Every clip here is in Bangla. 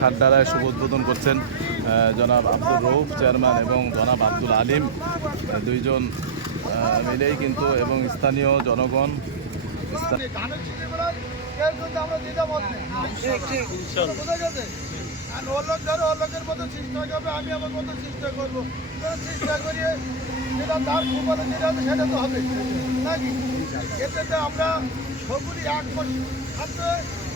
খাট দ্বারায় শুভ উদ্বোধন করছেন জনাব আব্দুল রৌফ চেয়ারম্যান এবং জনাব আব্দুল আলিম দুইজন মিলেই কিন্তু এবং স্থানীয় জনগণ আমরা সকলেই এক সাথে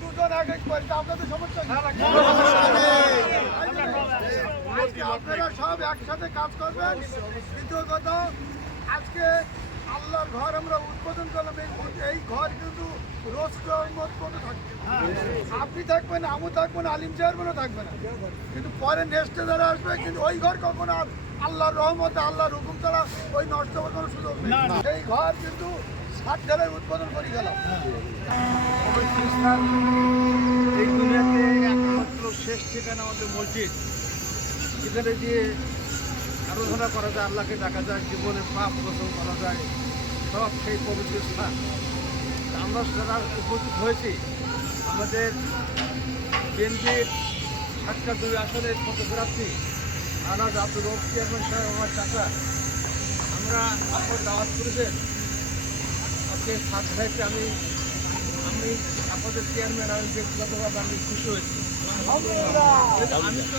দুজন এক এক করি আপনাদের সমস্যা আজকে আপনারা সব একসাথে কাজ করবেন। দ্বিতীয় কথা আজকে আল্লাহর ঘর আমরা উদ্বোধন করলাম এই ঘর কিন্তু রোজ মত মতো থাকবে। আপনি থাকবেন আমু থাকবেন আলিম চেয়ারম্যানও থাকবে না। কিন্তু পরে নেক্সটে যারা আসবে কিন্তু ওই ঘর কখনো আর আল্লাহর রহমতে আল্লাহর হুকুম ছাড়া ওই নষ্ট হওয়ার কোনো সুযোগ নেই। এই ঘর কিন্তু সাত ধারে উদ্বোধন করে গেলাম এই দুনিয়াতে একমাত্র শেষ ঠিকানা আমাদের মসজিদ। যেখানে দিয়ে আরাধনা করা যায় আল্লাহকে ডাকা যায় জীবনে পাপ গোসল করা যায় সব সেই পবিত্র স্থান। আমরা যারা উপস্থিত হয়েছি। আমাদের বিএনপির সাতটা দুই আসনের ফটোগ্রাফি আনাজ আব্দুল রব চেয়ারম্যান সাহেব আমার চাচা। আমরা আপনার দাওয়াত করেছেন। আজকে সাত সাহেবকে আমি আমি আপনাদের চেয়ারম্যান আমি ব্যক্তিগতভাবে আমি খুশি হয়েছি। আমি তো